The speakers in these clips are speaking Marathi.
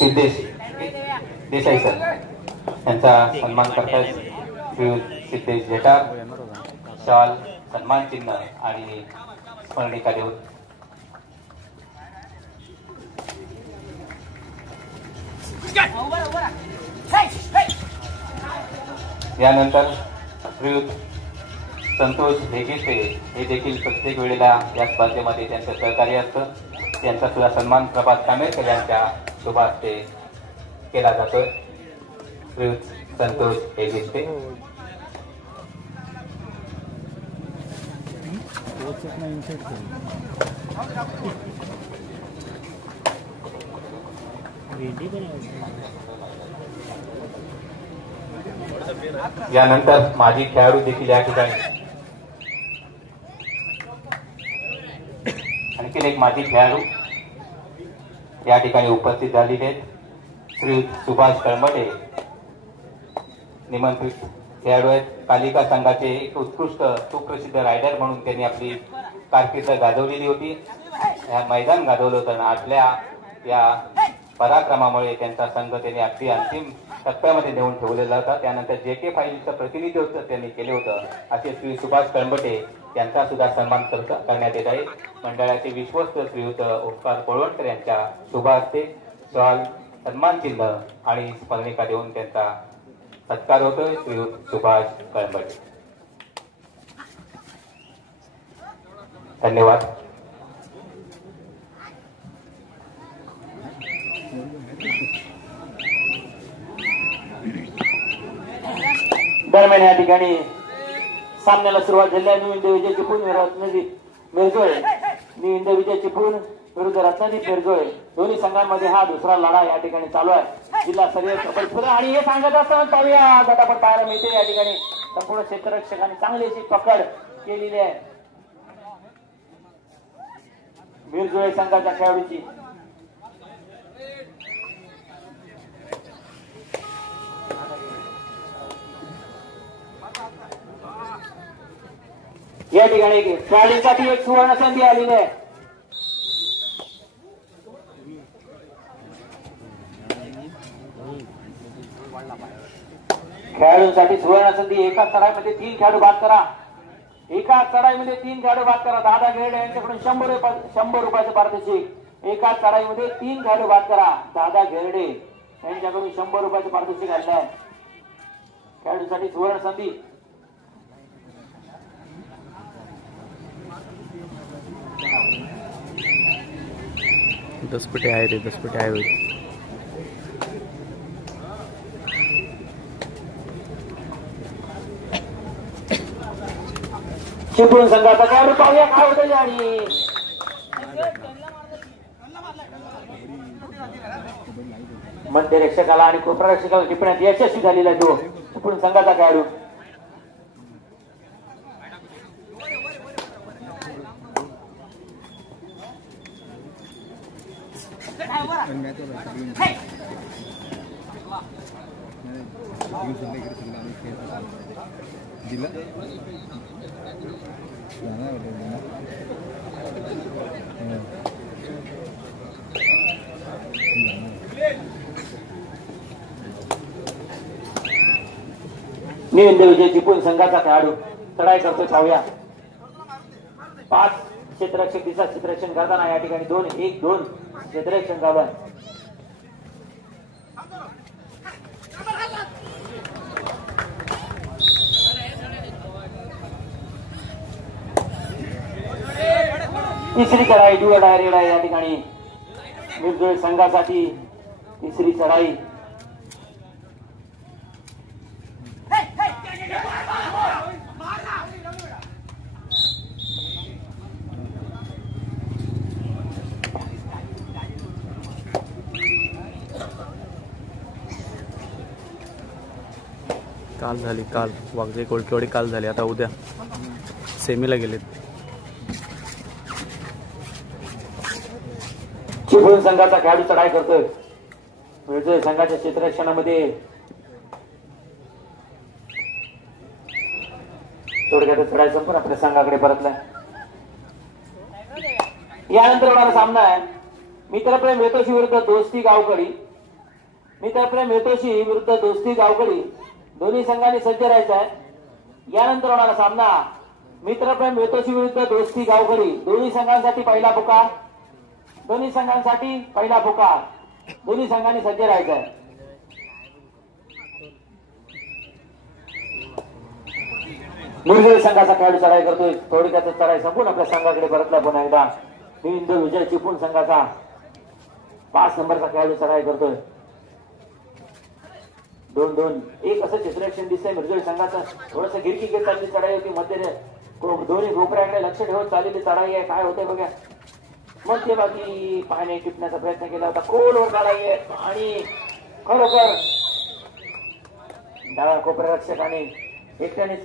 सिद्धेश देसाई सर यांचा सन्मान करतायत श्री सिद्धेश जेटार शॉल सन्मान चिन्ह आणि स्मरणिका देऊन यानंतर श्रीयुत संतोष हेगिसे हे देखील प्रत्येक वेळेला या स्पर्धेमध्ये त्यांचं सहकार्य असतं. त्यांचा सुद्धा सन्मान प्रभात कामेरकर यांच्या शुभ हस्ते केला जातोय. श्रीयुत संतोष हेगिसे यानंतर माजी खेळाडू देखील या ठिकाणी आणखीन एक माजी खेळाडू या ठिकाणी उपस्थित झालेले आहेत. श्री सुभाष कळमटे निमंत्रित खेळाडू आहेत. कालिका संघाचे एक उत्कृष्ट सुप्रसिद्ध रायडर म्हणून त्यांनी आपली कारकीर्द गाजवलेली होती. मैदान गाजवलं होतं. आतल्या या पराक्रमामुळे त्यांचा संघ त्यांनी अगदी अंतिम टप्प्यामध्ये नेऊन ठेवलेला होता. त्यानंतर JK फाईलचं प्रतिनिधित्व त्यांनी केले होतं. असे श्री सुभाष कळमटे यांचा सुद्धा सन्मान करण्यात येत आहे. मंडळाचे विश्वस्त श्रीयुत ओंकार कोळवणकर यांच्या शुभ हस्ते शॉल सन्मान चिन्ह आणि स्मरणिका देऊन त्यांचा सत्कार होतोय. श्रीयुत सुभाष कळमटे. धन्यवाद. दरम्यान या ठिकाणी सामन्याला सुरुवात झाली आहे. न्यू इंडिया विजय चिपळूण रत्नादीप मिरजोळे न्यू इंडिया विजय चिपळूण विरुद्ध रत्नादीप मिरजोळे दोन्ही संघांमध्ये हा दुसरा लढा या ठिकाणी चालू आहे. जिल्हा स्तरीय कबड्डी आणि हे सांगत असताना पाहूया गटापट पाहायला मिळते. या ठिकाणी संपूर्ण क्षेत्ररक्षकांनी चांगली अशी पकड केलेली आहे मिरजोळे संघाच्या खेळाडूची. या ठिकाणी खेळाडूंसाठी एक सुवर्ण संधी आलेली आहे. खेळाडूंसाठी सुवर्ण संधी. एका चढाईमध्ये 3 खेळाडू बाद करा. एका चढाईमध्ये 3 खेळाडू बाद करा. दादा घेरडे यांच्याकडून 100 रुपयाचे पारितोषिक. एका चढाईमध्ये 3 खेळाडू बाद करा. दादा घेरडे यांच्याकडून 100 रुपयाचे पारितोषिक आले आहे. खेळाडूंसाठी सुवर्ण संधी. दसपटे आहे रे, दसपटे आहे. चिपळूण संघाचा खेळाडू पाहूया काय होतं. आणि मध्यरक्षकाला आणि कोपरक्षकाला टिपण्यात यशस्वी झालेला तो चिपळूण संघाचा खेळाडू. न्यू इंडिया विजय चिपळूण संघाचा खेळाडू चढाई करतोय. पाहूया 5 क्षेत्ररक्षक दिशा क्षेत्ररक्षण करताना या ठिकाणी 2-1-2 क्षेत्ररक्षण चालू आहे. तिसरी चढाई डुअर डायरेक्ट आहे. या ठिकाणी मिरजोळे संघासाठी तिसरी चढाई. काल झाली, काल वाघजे कोळकेवाडी काल झाली. आता उद्या सेमीला गेलेत. चिपळूण संघाचा खेळाडू चढाई करतोय. मिरजोळे संघाच्या क्षेत्ररक्षणामध्ये थोडक्यात चढाई संपून आपल्या संघाकडे परतलाय. यानंतर होणारा सामना आहे मित्रप्रेम वेतोशी विरुद्ध दोस्ती गावकडी. मित्रप्रेम हेतोशी विरुद्ध दोस्ती गावकडी दोन्ही संघांनी सज्ज राहायचं आहे. यानंतर होणारा सामना मित्रप्रेम हेतोशी विरुद्ध दोस्ती गावकडी दोन्ही संघांसाठी पहिला पुकार. दोन्ही संघांसाठी पहिला पुकार. दोन्ही संघांनी सज्ज राहायचं आहे. मुरगुळे संघाचा खेळाडू चढाई करतोय. थोडक्यात चढाई संपून आपल्या संघाकडे परतला. पुन्हा एकदा हिंद विजय चिपळूण संघाचा 5 नंबरचा खेळाडू चढाई करतोय. 2-2-1 असं चित्रक्षण दिसतंय. मिरजोळी संघाचं थोडस गिरकी घेत चालली चढाई होती. मध्ये दोन्ही कोपऱ्याकडे लक्ष ठेवत चाललेली चढाई आहे. काय होतंय बघा. मध्यभागी पाणी टिपण्याचा प्रयत्न केला होता. खोलवर चढाई आहे आणि खरोखर डाव्या कोपऱ्या रक्षकाने एकट्यानेच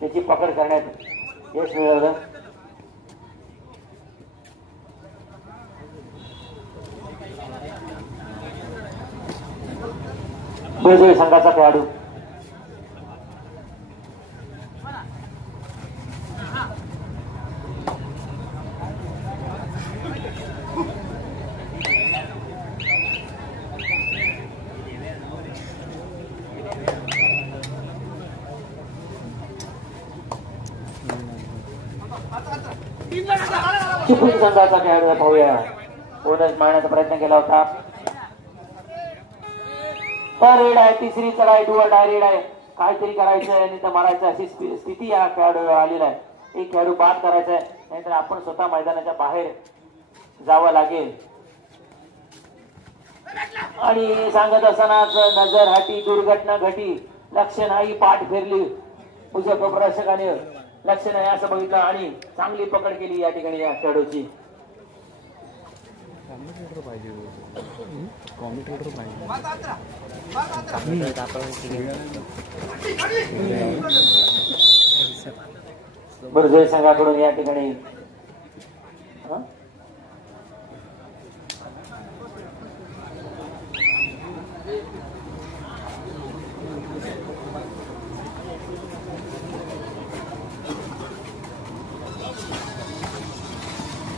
त्याची पकड करण्यात यश मिळवलं. मिरजोळी संघाचा खेळाडू चिपळूण संघाचा खेळाडू पाहूया. बोनस मारण्याचा प्रयत्न केला होता. तर रेड आहे. तिसरी चढाई डुअल आहे. रेड आहे. काहीतरी करायचं आहे आणि तर मारायचं अशी स्थिती या खेळाडू आलेला आहे. एक खेळाडू बाद करायचा आहे नाहीतर आपण स्वतः मैदानाच्या बाहेर जावं लागेल. आणि सांगत असतानाच नजर हाटी दुर्घटना घटी. लक्ष नाही. पाठ फिरली. उजव्या कोपरक्षकाने लक्ष नाही असं बघितलं आणि चांगली पकड केली या ठिकाणी या खेळाडूची. मिरजोळी संघाकडून या ठिकाणी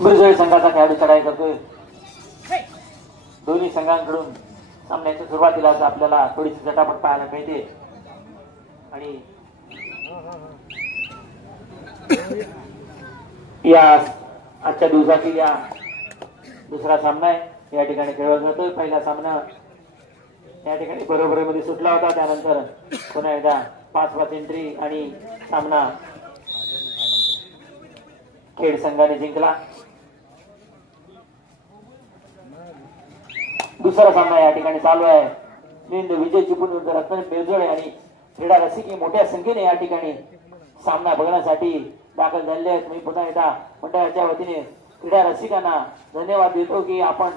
मिरजोळी संघाचा खेळाडू चढाई करतोय. दोन्ही संघांकडून सामन्याच्या सुरुवातीला आपल्याला थोडीशी झटापट पाहायला मिळते आणि या आजच्या दिवसातील या दुसरा सामना आहे या ठिकाणी खेळवला जातोय. पहिला सामना या ठिकाणी बरोबरीमध्ये सुटला होता. त्यानंतर पुन्हा एकदा 5 एंट्री आणि सामना खेड संघाने जिंकला. दुसरा सामना या ठिकाणी चालू आहे. हिंद विजय चिपळूण विरुद्ध रत्न मिरजोळे आणि क्रीडा रसिक मोठ्या संख्येने या ठिकाणी सामना बघण्यासाठी दाखल झाले आहेत. मी पुन्हा एकदा मंडळाच्या वतीने क्रीडा रसिकांना धन्यवाद देतो की आपण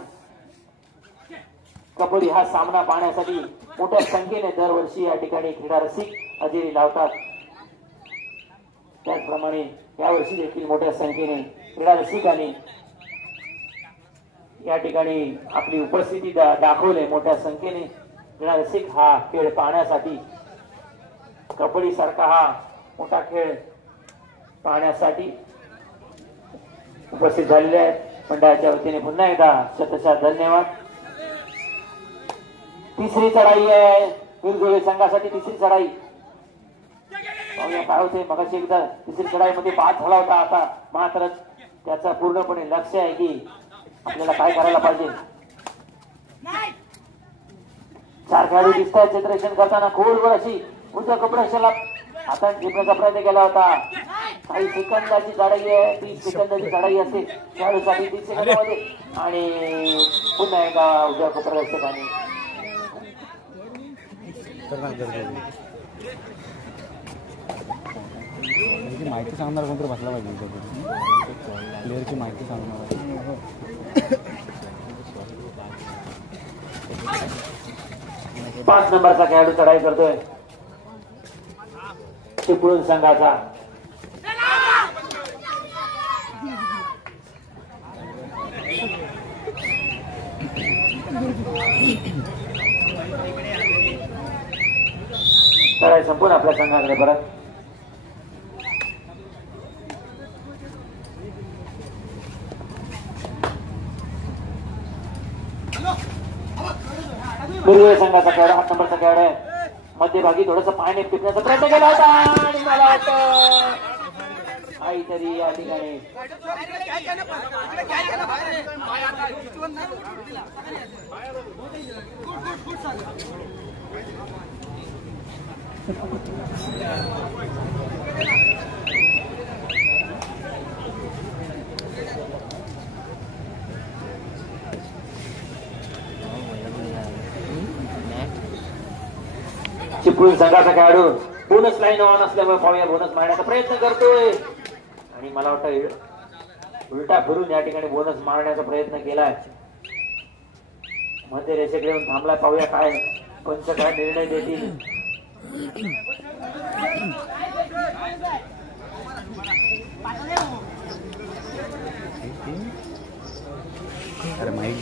कबड्डी हा सामना पाहण्यासाठी मोठ्या संख्येने दरवर्षी या ठिकाणी क्रीडा रसिक हजेरी लावतात. त्याचप्रमाणे यावर्षी देखील मोठ्या संख्येने क्रीडा रसिकांनी या ठिकाणी आपली उपस्थिती दाखवले. मोठ्या संख्येने क्रीडा रसिक हा खेळ पाहण्यासाठी कबड्डी सारखा हा मोठा खेळ पाहण्यासाठी उपस्थित झालेले आहेत. मंडळाच्या वतीने पुन्हा एकदा शतशः धन्यवाद. तिसरी चढाई आहे मिरजोळे संघासाठी. तिसरी चढाई काय होते. मगाशी एकदा तिसरी चढाईमध्ये 5 झाला होता. आता मात्र त्याचा पूर्णपणे लक्ष आहे की आपल्याला काय करायला पाहिजे. 4 खेळाडू दिसत आहेत चित्रक्षण करताना. खोलवर अशी उंच कपड्याला हातात घेण्याचा प्रयत्न केला होता. काही सेकंदाची चढाई आहे. 30 सेकंदाची चढाई असते खेळाडूसाठी 30 सेकंदामध्ये. आणि पुन्हा एकदा उजव्या कपड्याने माहिती सांगणार कोणतरी बसला पाहिजे. प्लेअरची माहिती सांगणार. 5 नंबरचा खेळाडू चढाई करतोय चिपळूण संघाचा. चढाई संपूर्ण आपल्या संघाकडे परत. मिरजोळे संघाचा खेळाडू 8 नंबरचा खेळाडू आहे. मध्यभागी थोडस पायाने टिपण्याचा प्रयत्न केला होता आणि मला वाटतं काहीतरी या ठिकाणी चिपळूण संघाचा खेळाडू बोनस लाईन ऑन असल्यामुळे पाहूया बोनस मारण्याचा प्रयत्न करतोय आणि मला वाटतं उलटा फिरून या ठिकाणी बोनस मारण्याचा प्रयत्न केलाय. मध्ये रेषेकडे येऊन थांबलाय. पाहूया काय पंच काय निर्णय देतील. अरे माईक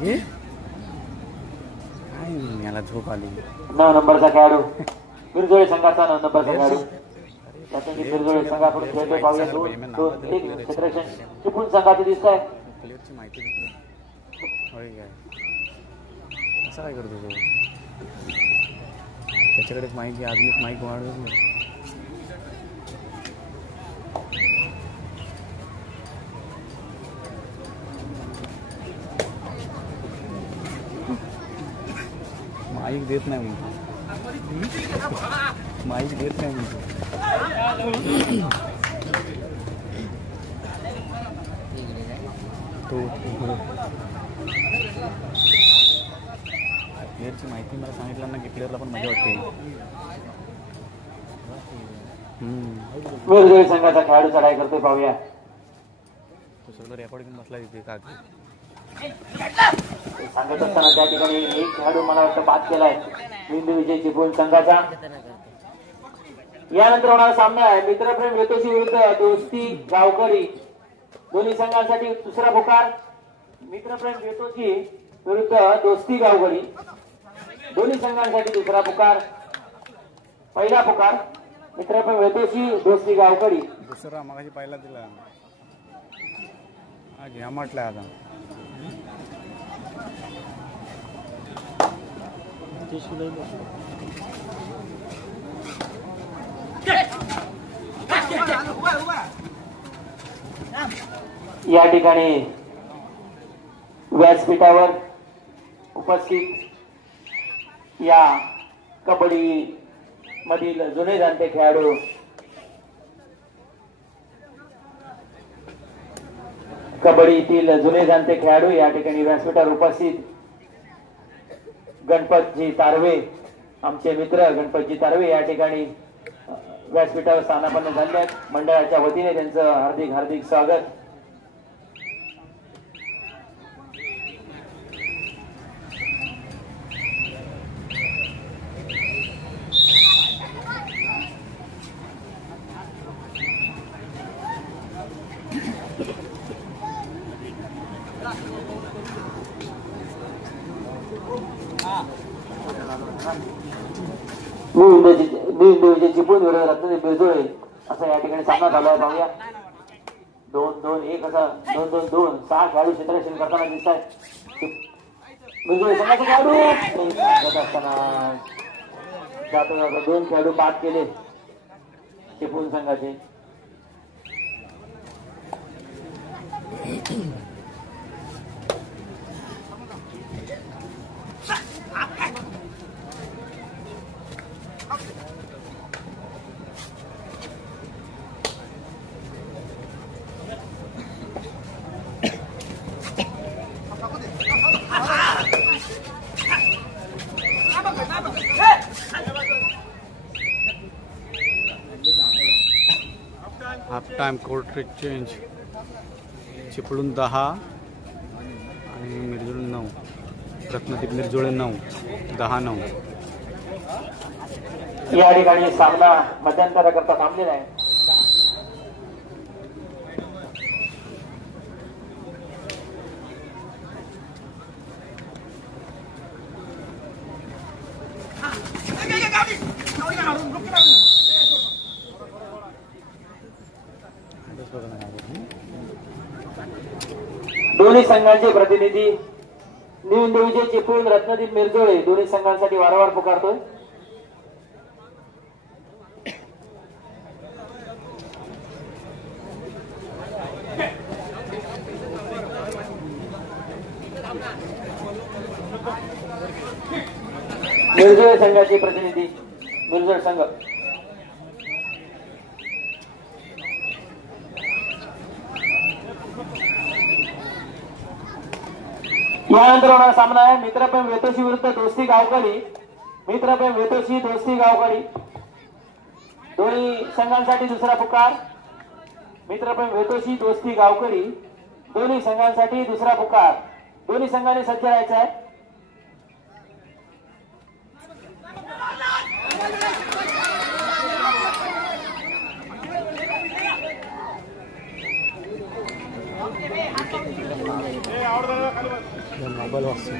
घे काय याला झोप आली. 9 नंबरचा खेळाडू मिरजोळे संघाचा 9 नंबरचा खेळाडू त्यासाठी मिरजोळे संघाकडून खेळतोय. पाहूया 2-1 क्षेत्ररक्षण चिपळूण संघाचे दिसत आहे. प्लेअरची माहिती होय काय असं काय करतो तो. त्याच्याकडेच माहिती अजून माईक वाढवत नाही. माईक देत नाही म्हणतो. माईक देत नाही म्हणतो. तो प्लेअरची माहिती मला सांगितलं ना की प्लेअरला पण मजा वाटते. मिरजोळे संघाचा खेळाडू चढाई करतोय. पाहूया तो सगळं रेकॉर्ड घेऊन बसला तिथे का सांगत असताना त्या ठिकाणी एक खेळाडू मला वाटतं बाद केलाय हिंदू विजय चिपळूण संघाचा. यानंतर होणारा सामना आहे मित्रप्रेम वेतोशी विरुद्ध दोस्ती गावकरी. दोन्ही संघांसाठी दुसरा पुकार. मित्रप्रेम वेतोशी विरुद्ध दोस्ती गावकरी. दोन्ही संघांसाठी दुसरा पुकार. पहिला पुकार मित्रप्रेम वेतोशी दोस्ती गावकरी. दुसरा मगाशी पहिला दिला घ्या म्हटलं आता. या ठिकाणी व्यासपीठावर उपस्थित या कबड्डी मधील जुने जाणते खेळाडू कबड्डीतील जुने जाणते खेळाडू या ठिकाणी व्यासपीठावर उपस्थित गणपतजी तारवे आमचे मित्र गणपतजी तारवे या ठिकाणी व्यासपीठावर स्थानापन्न झाले आहेत. मंडळाच्या वतीने त्यांचं हार्दिक हार्दिक स्वागत. चिपळूण विरोधात रत्नागिरी मिरजोळे असा या ठिकाणी सामना झाला आहे. पाहूया 2-2-1 असा 2-2-2 6 खेळाडू क्षेत्ररक्षण करताना दिसत आहेत. मिरजोळे संघाचा खेळाडू असताना जातो 2 खेळाडू बाद केले चिपळूण संघाचे. Half time court change. Chiplun 10 आणि मिरजोळे 9. रत्नागिरी मिरजोळे 9 10-9. या ठिकाणी सामना मध्यंतराकरता थांबलेला आहे. दोन्ही संघांचे प्रतिनिधी न्यू इंडिया विजय चिपळूण रत्नदीप मिरजोळे दोन्ही संघांसाठी वारंवार पुकारतोय. मिरजोळे संघाचे प्रतिनिधी मिरजोळ संघ यानंतर होणारा सामना आहे मित्रप्रेम वेतोशी विरुद्ध दोस्ती गावकडी. मित्रप्रेम वेतोशी दोस्ती गावकडी दोन्ही संघांसाठी दुसरा पुकार. मित्रप्रेम वेतोशी दोस्ती गावकडी दोन्ही संघांसाठी दुसरा पुकार. दोन्ही संघांनी सज्ज राहायचं आहे. मोबाईल वाजतो.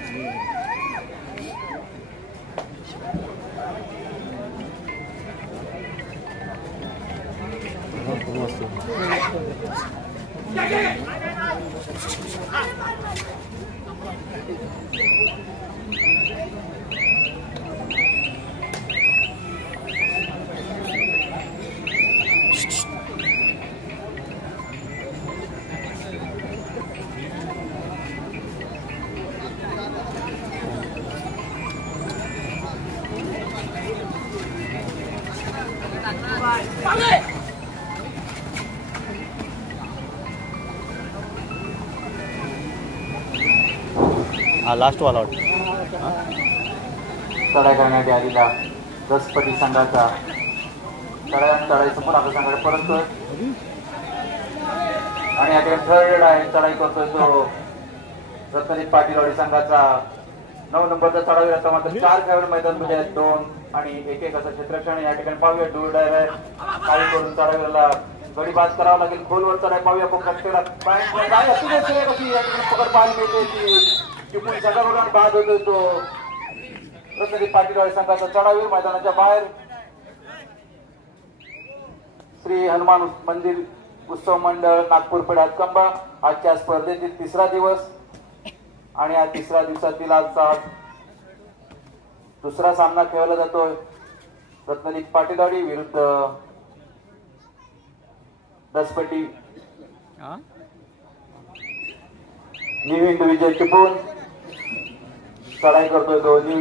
हा लास्ट वाला वाटतं. चढाई करण्यात आलेला रसपटी संघाचा चढाई समोर आपल्या संघाकडे परततोय आणि या ठिकाणी थर्ड आहे चढाई करतोय तो रत्नदीप पाटीलवाडी संघाचा 9 नंबरचा चढावी. आता मात्र 4 खेळाडू मैदानमध्ये आहेत. 2 आणि 1-1 असं क्षेत्ररक्षण या ठिकाणी पाहूया. डूर ड्रायव्हर काही करून चढावीला गडी पास करावं लागेल. खोलवर चढाई पाहूया. प्रत्येकाला पकड पाहायला मिळते की चिपळूण संघाकडून बाद होतोय तो रत्नदीप पाटीलवाडी संघाचा चढावी. मैदानाच्या बाहेर श्री हनुमान मंदिर उत्सव मंडळ नागपूर पेठ हातकंबा आजच्या स्पर्धेतील तिसरा दिवस आणि या तिसऱ्या दिवसातील आजचा दुसरा सामना खेळला जातोय. रत्नदीप पाटीलवाडी विरुद्ध दसपटी न्यू इंडिया विजय चिपळूण. चढाई करतोय तो न्यू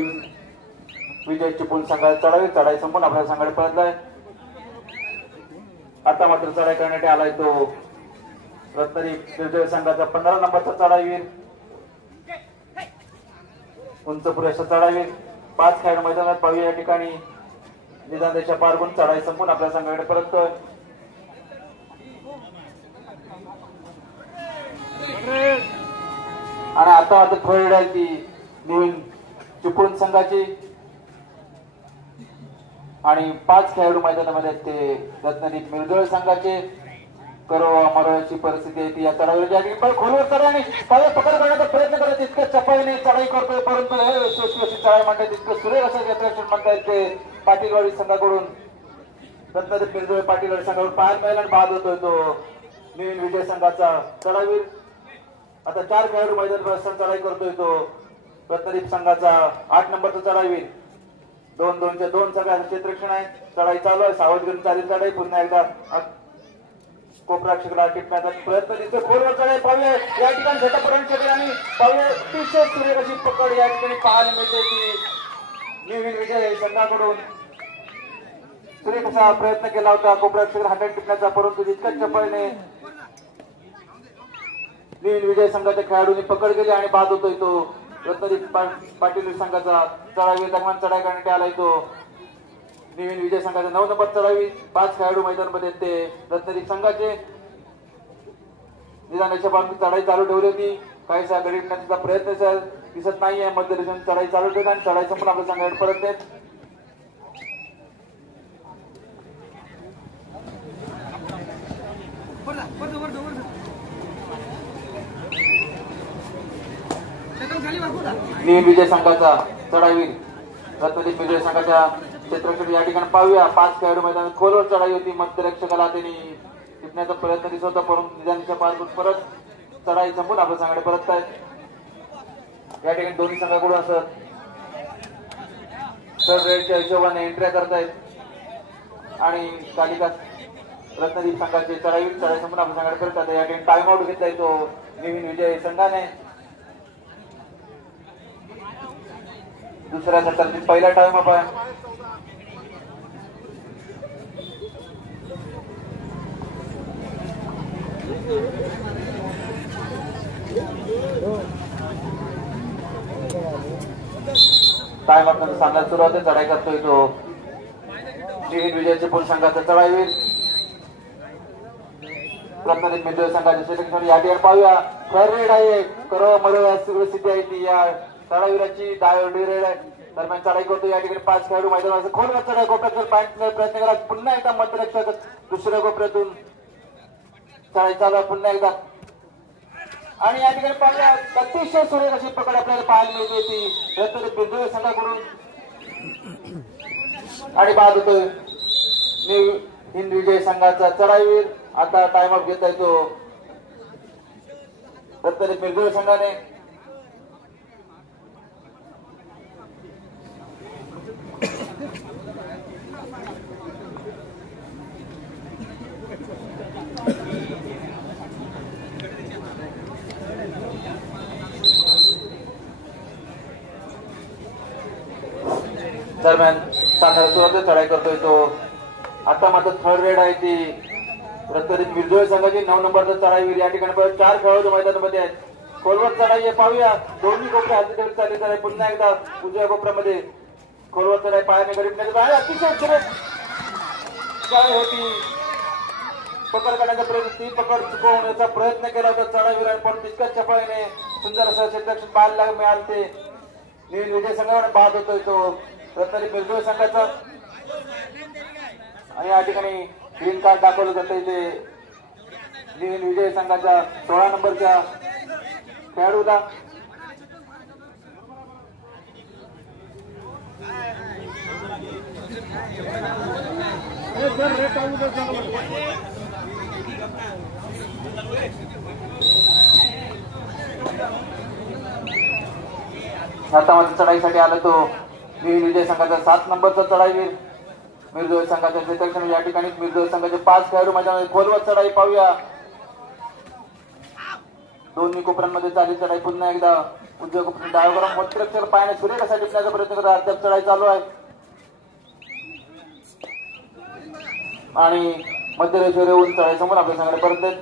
विजय चिपळूण संघाला चढावी. चढाई संपून आपल्या संघाकडे परतलाय. आता मात्र चढाई करण्यात आलाय तो रत्नदीप विजय संघाचा 15 नंबरचा चढावीर उंच पुरेशा चढावीर. 5 खेळाडू मैदानात पाहूया. या ठिकाणी निदान देशा पारगून चढाई संपून आपल्या संघाकडे परततोय. आणि आता थर्ड आहे ती न्यू चिपळूण संघाची आणि 5 खेळाडू मैदानामध्ये ते रत्नदीप मिरजोळ संघाचे. करो मरोची परिस्थिती आहे ती या चढाईला खोलवर चढाई आणि पकड करण्याचा प्रयत्न करत इतक्या चपाईने चढाई करतोय परंतु चढाई म्हणतात इतकं सुरेख असं क्षेत्ररक्षण म्हणतायत ते पाटीलवाडी संघाकडून. रत्नदीप मिरजोळ पाटीलवाडी संघाकडून पाहायला मिळाला आणि बाद होतोय तो न्यू विजय संघाचा चढावीर. आता 4 खेळाडू मैदान चढाई करतोय तो रत्नदीप संघाचा 8 नंबरचा चढावीर. 2-2च्या 2 सगळ्या क्षेत्ररक्षण आहे. चढाई चालू आहे. सावधगिरी चालेल चढाई. पुन्हा एकदा कोपरा शिकला टिपण्याचा प्रयत्न दिसतो. खोलवर चढाई पाहूया. या ठिकाणी झटापटांची आणि पाहूया अतिशय सुरेख अशी पकड या ठिकाणी पाहायला मिळते की न्यू विजय संघाकडून सुरेख असा प्रयत्न केला होता कोपरा शिकला हातात टिपण्याचा परंतु तितक्याच चपळीने न्यू विजय संघाच्या खेळाडूंनी पकड केली आणि बाद होतोय तो रत्नदीप पाटील संघाचा चढावी. दरम्यान चढाई करण्यात आलाय तो न्यू विजय संघाचा 9 नंबर चढावी. 5 खेळाडू मैदानामध्ये ते रत्नदीप संघाचे. निदानाच्या बाजूने चढाई चालू ठेवली होती. काहीसा गडी टाकण्याचा प्रयत्न दिसत नाहीये. मध्य दिशेने चढाई चालू ठेवतात आणि चढाई संपून आपल्या संघाकडे परत येत. न्यू विजय संघाचा चढावीर रत्नदीप विजय संघाच्या क्षेत्ररक्षण या ठिकाणी पाहूया. 5 खेळाडू मैदानात खोलवर चढाई होती. मध्यरक्षकाला त्यांनी टिपण्याचा प्रयत्न दिसत होता परंतु निदानाच्या पार परत चढाई संपून आपल्या संघाकडे परत आहेत. या ठिकाणी दोन्ही संघाकडून असत थर्ड रेडच्या हिशोबाने एंट्र्या करतायत आणि कालिका रत्नदीप संघाचे चढाई संपूर्ण आपल्या संघाकडे करतात. या ठिकाणी टाइम आउट घेतलाय तो नवीन विजय संघाने. दुसऱ्या सत्रातील पहिला टाइम अप आहे. टाइम अप नंतर सामन्याला सुरुवात आहे. चढाई करतोय तो नवीन विजयचे पूल संघाचा चढाईवीर रत्नदीप विजय संघाचे सिलेक्शन या ठिकाणी पाहूया. थर्ड रेड आहे. करो मरो या सगळी स्थिती आहे ती या चढाईवीराची डायवर्डी रेड आहे. दरम्यान चढाई करतो. या ठिकाणी 5 खेळाडू मैदानावर खोलवर चढाई गोप्यातून प्रयत्न करा. पुन्हा एकदा मतरक्षक दुसऱ्या गोप्यातून चढाई चालू पुन्हा एकदा आणि या ठिकाणी पाहूया अतिशय सुरेख अशी पकड आपल्याला पाहायला मिळते ती रत्नदीप विजय संघाकडून आणि बाद होतोय हिंद विजय संघाचा चढाईवीर. आता टाइम अप घेता येतो रत्नदीप विजय संघाने. दरम्यान सातारा सुरुवात चढाई करतोय तो. आता मात्र थर्ड रेड आहे ती रत्नदीप विजय संघाची 9 नंबरचा चढाईवीर. या ठिकाणी 4 खेळाडू मैदानामध्ये आहेत. खोलवर चढाई आहे पाहूया. दोन्ही कोपरे हाती चालली चढाई पुन्हा एकदा उजव्या कोपऱ्यामध्ये खोलवर चढाई पायाने गरीब अतिशय सुरेख काय होती पकड करण्याचा प्रयत्न. ती पकड चुकवण्याचा प्रयत्न केला होता चढाईवीराने पण तितक्याच चपळाईने सुंदर असं क्षेत्ररक्षण पाहायला मिळाले. ते नवीन विजय संघाने बाद होतोय तो रत्नदीप विजय संघाचा आणि या ठिकाणी ग्रीन कार्ड दाखवलं जातंय ते नवीन विजय संघाच्या 16 नंबरच्या खेळाडूला. आता मध्ये चढाईसाठी आला तो नवीन विजय संघाचा 7 नंबरचा चढाईवीर मिरजोळ संघाच्या क्षेत्ररक्षण. या ठिकाणी मिरजोळ संघाचे 5 खेळाडू मैदानामध्ये खोलवर चढाई पाहूया. दोन्ही कोपऱ्यांमध्ये चालली चढाई पुन्हा एकदा उजव्या कोपऱ्यात डाव्या मोत्रक्षर पायाने सुरेख असा टिपण्याचा प्रयत्न करत अद्याप चढाई चालू आहे आणि मध्यरेषेवर येऊन चढाई समोर आपल्या संघाने परत आहेत.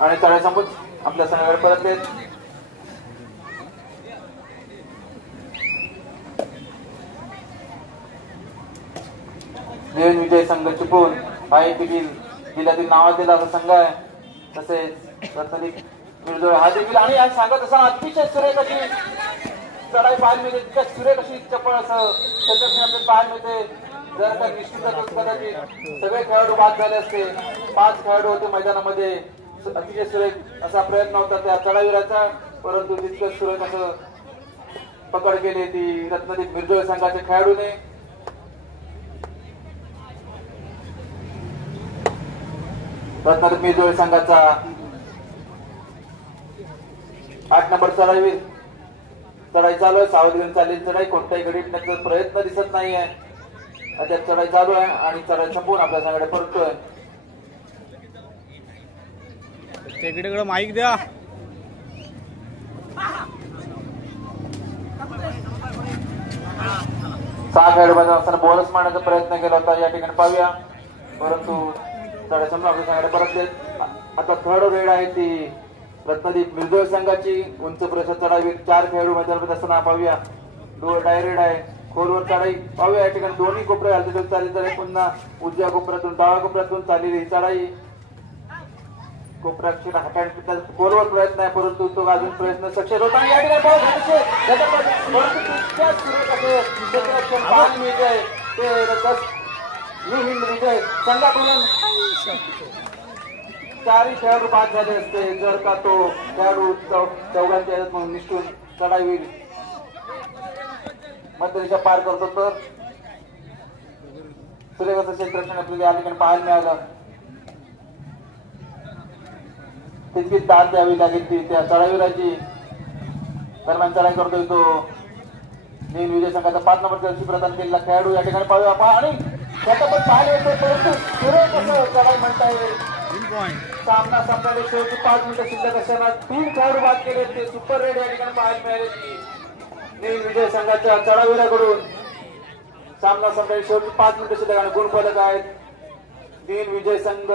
आणि चढाई संपून आपल्या संघाकडे परत आहेत. नवीन विजय संघ चिपळूण हा एक जिल्ह्यातील नावाजलेला असा संघ आहे. तसेच रत्नदीप मिरजोळ हा देखील आणि आज सांगत असताना अतिशय सुरेख अशी चढाई पाहायला मिळते. तितक्या सुरेख अशी चपळ असं क्षेत्ररक्षण आपल्याला पाहायला मिळते. जर का निश्चितच कदाचित सगळे खेळाडू बाद झाले असते. 5 खेळाडू होते मैदानामध्ये. अतिशय सुरेख असा प्रयत्न होता त्या चढाईवीराचा परंतु तितकंच सुरेख असं पकड केली ती रत्नदीप मिरजोळ संघाच्या खेळाडूने. रत्नदीप मिरजोळ संघाचा 8 नंबर चढाईवीर. चढाई चालू आहे. सावधगिरीने चाललेली चढाई कोणताही घडीचा प्रयत्न दिसत नाहीये. अद्याप चढाई चालू आहे आणि चढाई संपून आपल्या संघाकडे परतोय. तिकडे माईक द्या. 6 खेळाडू मैदानात असताना बोनस मारण्याचा प्रयत्न केला होता. या ठिकाणी पाहूया परंतु चढाई संपून आपल्या संघाकडे परतलेत. आता थर्ड रेड आहे ती रत्नदीप मिरजोळ संघाची उंच प्रदेशात चढाईवीर. 4 खेळाडू मैदानामध्ये असताना पाहूया. डायरेड आहे. खोलवर चढाई पाहूया. या ठिकाणी दोन्ही कोपरे हालचाल चालली चढाई पुन्हा उजव्या कोपऱ्यातून डाव्या कोपऱ्यातून चाललेली ही चढाई. कोपऱ्यात हाताळण्याचा खोलवर प्रयत्न आहे परंतु तो अजून प्रयत्न सक्सेस होता. या ठिकाणी विजय संघाकडून 4 खेळाडू बाद झाले असते जर का तो खेळाडू चौघांच्या म्हणून निष्ठून चढाईवीर मध्यरेषा पार करतो तर सुरेखाचं क्षेत्ररक्षण आपल्याला या ठिकाणी पाहायला मिळालं. तितकी दाद द्यावी लागेल ती त्या चढावीराची. दरम्यान चढाई करतोय तो नील विजय संघाचा 5 नंबर जर्सी प्रदान केलेला खेळाडू या ठिकाणी पाहूया आणि त्याचा पण पाहायला येतो, परंतु सुरेख असं चढाई म्हणता येईल. सामना संपल्याने शेवटी 5 मिनिटं शिल्लक असताना 3 खेळाडू बाद केले. ते सुपर रेड या ठिकाणी पाहायला मिळाले की नील विजय संघाच्या चढावीराकडून. सामना संपल्याने शेवटी 5 मिनिटं शिल्लक आणि गुण फलक आहेत. नील विजय संघ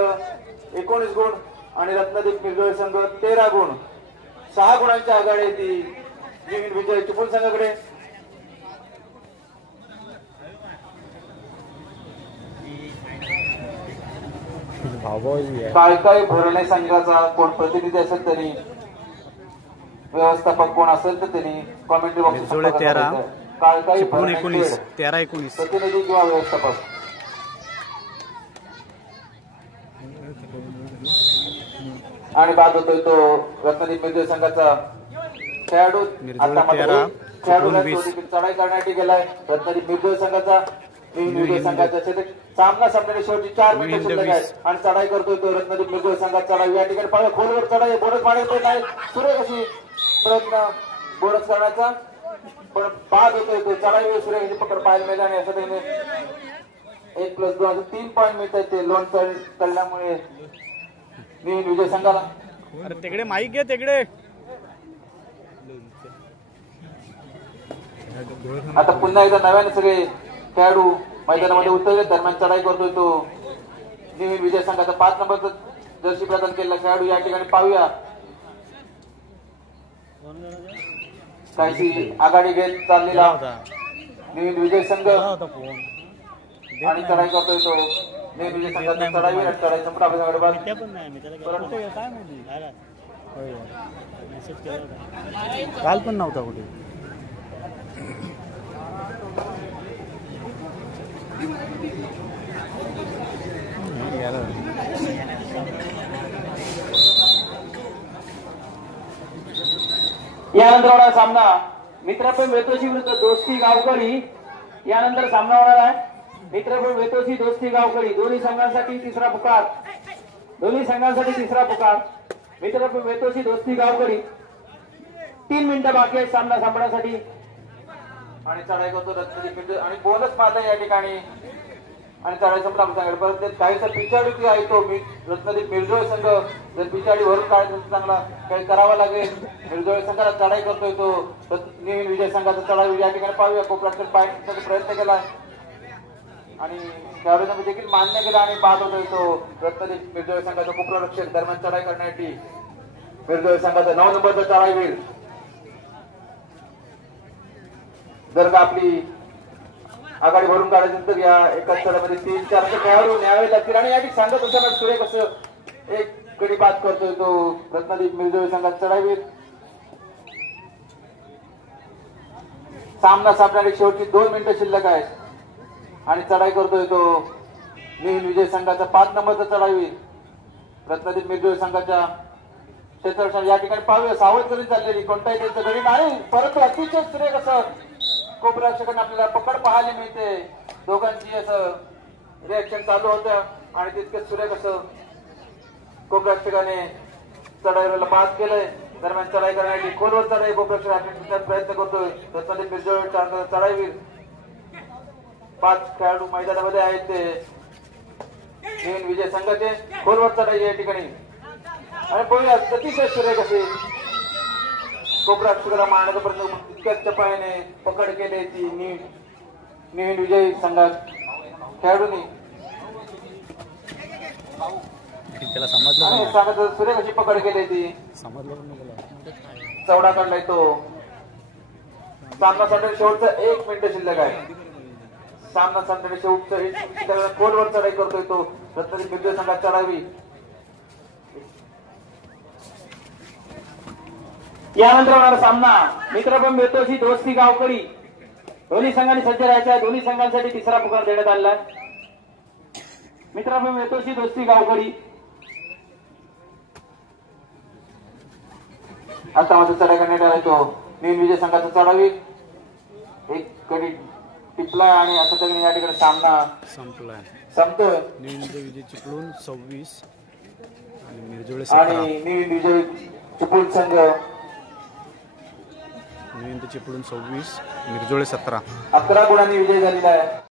19 गुण आणि रत्नदीप मिरजोळे संघ 13 गुण. 6 गुणांच्या आघाडी ती नील विजय चिपळूण संघाकडे. काळकाई भरणे संघाचा कोण प्रतिनिधी असेल तरी, व्यवस्थापक कोण असेल तर त्यांनी कॉमेंट्री बॉक्स काळकाई 19 13-19 प्रतिनिधी किंवा व्यवस्थापक. आणि बाद होतोय तो रत्नदीप मिरजोळे संघाचा खेळाडू. आता मात्र खेळाडूला चढाई करण्यासाठी गेलाय रत्नदीप मिरजोळे संघाचा. विजय संघाच्या सामना संपल्याने शेवटी 4 मिनिटं शिल्लक आहेत आणि चढाई करतोय तो रत्नदीप मिरजोळे संघात. चढाई या ठिकाणी पाहिजे खोलवर चढाई बोनस मारत नाही. सुरेख अशी प्रयत्न बोनस करण्याचा, पण बाद होतोय तो चढाई. सुरेख अशी पकड पाहायला मिळाली आणि असं त्याने 1+2 3 पॉईंट मिळतात ते लोन तळल्यामुळे विजय संघाला. अरे तिकडे माईक घे तिकडे. आता पुन्हा एकदा नव्याने सगळे खेळाडू मैदानामध्ये उतरले. दरम्यान चढाई करतोय तो नील विजय संघाचा 5 नंबरचा जर्सी प्रदान केलेला खेळाडू या ठिकाणी पाहूया. काहीशी आघाडी घेत चाललेला नील विजय संघ आणि चढाई करतोय तो नील विजय संघाचा. चढाई संपूर्ण आपल्याकडे काल पण नव्हता कुठे. यानंतर होणार सामना मित्रप्रेम वेतोशी विरुद्ध दोस्ती गावकरी. यानंतर सामना होणार आहे मित्रप्रेम वेतोशी दोस्ती गावकरी. दोन्ही संघांसाठी तिसरा पुकार. मित्रप्रेम वेतोशी दोस्ती गावकरी. 3 मिनिटं बाकी आहेत सामना संपण्यासाठी. आणि चढाई करतो रत्नदीप आणि बोनस मारला या ठिकाणी आणि चढाई संपला आपल्याकडे. परत काहीसा पिछाडी आहे तो रत्नदीप मिरजोळे संघ. जर पिछाडी वरून काढायचं चांगला काही करावा लागेल. मिरजोळे संघाला चढाई करतोय तो नील विजय संघाचा. चढाई या ठिकाणी पाहूया. कोपराकडे पाहण्याचा प्रयत्न केला आणि खेळाडूंना देखील मान्य केला आणि बाद होतोय तो रत्नदीप मिरजोळे संघाचा कोपररक्षक. दरम्यान चढाई करण्यासाठी मिरजोळे संघाचा 9 नंबरचा चढाईवीर. जर का आपली आघाडी भरून काढायची तर या एकाच चढाईमध्ये 3-4 खेळाडू न्यावे लागतील आणि या ठिकाणी सांगत असताना सुरेख असं एक गडी बाद करतोय तो रत्नदीप मिरजोळे संघाचा चढाईवीर. सामना सापणारी शेवटची 2 मिनिटं शिल्लक आहेत आणि चढाई करतोय तो नील विजय संघाचा 5 नंबरचा चढाईवीर रत्नदीप मिरजोळे संघाच्या क्षेत्ररक्षण. या ठिकाणी पाहूया सावध करून चाललेली कोणताही त्यांचं गडी नाही, परंतु अतिशय सुरेख असं कोपररक्षकांना आपल्याला पकड पाहायला मिळते. दोघांची असं रिएक्शन चालू होतं आणि तितकंच सुरेख असं कोपररक्षकाने चढाईला बाद केलंय. दरम्यान चढाई करण्यासाठी खोलवर चढाई कोपररक्षक प्रयत्न करतोय रत्नदीप मिरजोळे चढाईवीर. 5 खेळाडू मैदानामध्ये आहेत ते नील विजय संघाचे. खोलवर चढाई या ठिकाणी आणि बघूया अतिशय सुरेख असे कोपररक्षकाला मारण्याचा प्रयत्न तितक्याच चपायाने पकड केली ती नील विजय संघात खेळाडूंनी. त्याला समजलं सांगत सुरेख अशी पकड केली ती. चौडा काढलाय तो. सामना संपल्याने शेवटचा 1 मिनिट शिल्लक आहे. सामना संपल्याने शेवटचा खोलवर चढाई करतोय तो रत्नदीप मिरजोळे संघात चढावी. यानंतर होणारा सामना मित्रप्रेम वेतोशी दोस्ती गावकरी. दोन्ही संघांनी सज्ज राहायच्या. दोन्ही संघांसाठी तिसरा पुकार देण्यात आला. मित्रप्रेम वेतोशी दोस्ती गावकरी. आता माझा चढाई करण्यात आला तो नील विजय संघाचा चढावी. एक गडी टिपला आणि अशा तऱ्हेने या ठिकाणी सामना संपलाय. संपतोय. न्यू इंडिया विजय चिपळूण 26 आणि मिरजोळे आणि 17. न्यू विजय चिपळूण संघ न्यू इंडिया चिपळूण 26 मिरजोळे 17. 11 गुणांनी विजय झालेला आहे.